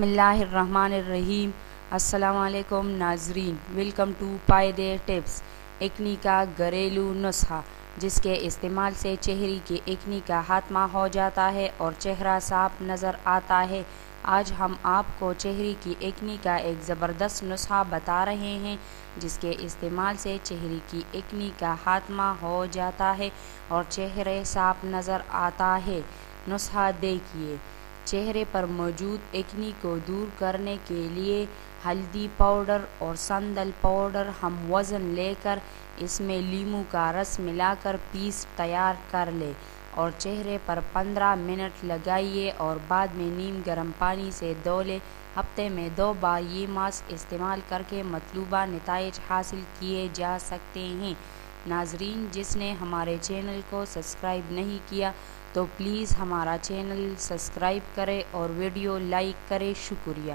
بسم اللہ الرحمن الرحیم۔ السلام علیکم ناظرین، ویلکم ٹو پائیدے ٹپس۔ ایکنی کا گھریلو نسخہ جس کے استعمال سے چہرے کی ایکنی کا خاتمہ ہو جاتا ہے اور چہرہ صاف نظر آتا ہے۔ آج ہم آپ کو چہرے کی ایکنی کا ایک زبردست نسخہ بتا رہے ہیں جس کے استعمال سے چہرے کی ایکنی کا خاتمہ ہو جاتا ہے اور چہرہ صاف نظر آتا ہے۔ نسخہ دیکھیے۔ چہرے پر موجود ایکنی کو دور کرنے کے لیے ہلدی پاؤڈر اور سندل پاؤڈر ہم وزن لے کر اس میں لیموں کا رس ملا کر پیسٹ تیار کر لیں اور چہرے پر 15 منٹ لگائیے اور بعد میں نیم گرم پانی سے دھو لیں۔ ہفتے میں 2 بار یہ ماسک استعمال کر کے مطلوبہ نتائج حاصل کیے جا سکتے ہیں۔ ناظرین، جس نے ہمارے چینل کو سبسکرائب نہیں کیا تو پلیز ہمارا چینل سبسکرائب کریں اور ویڈیو لائک کریں۔ شکریہ۔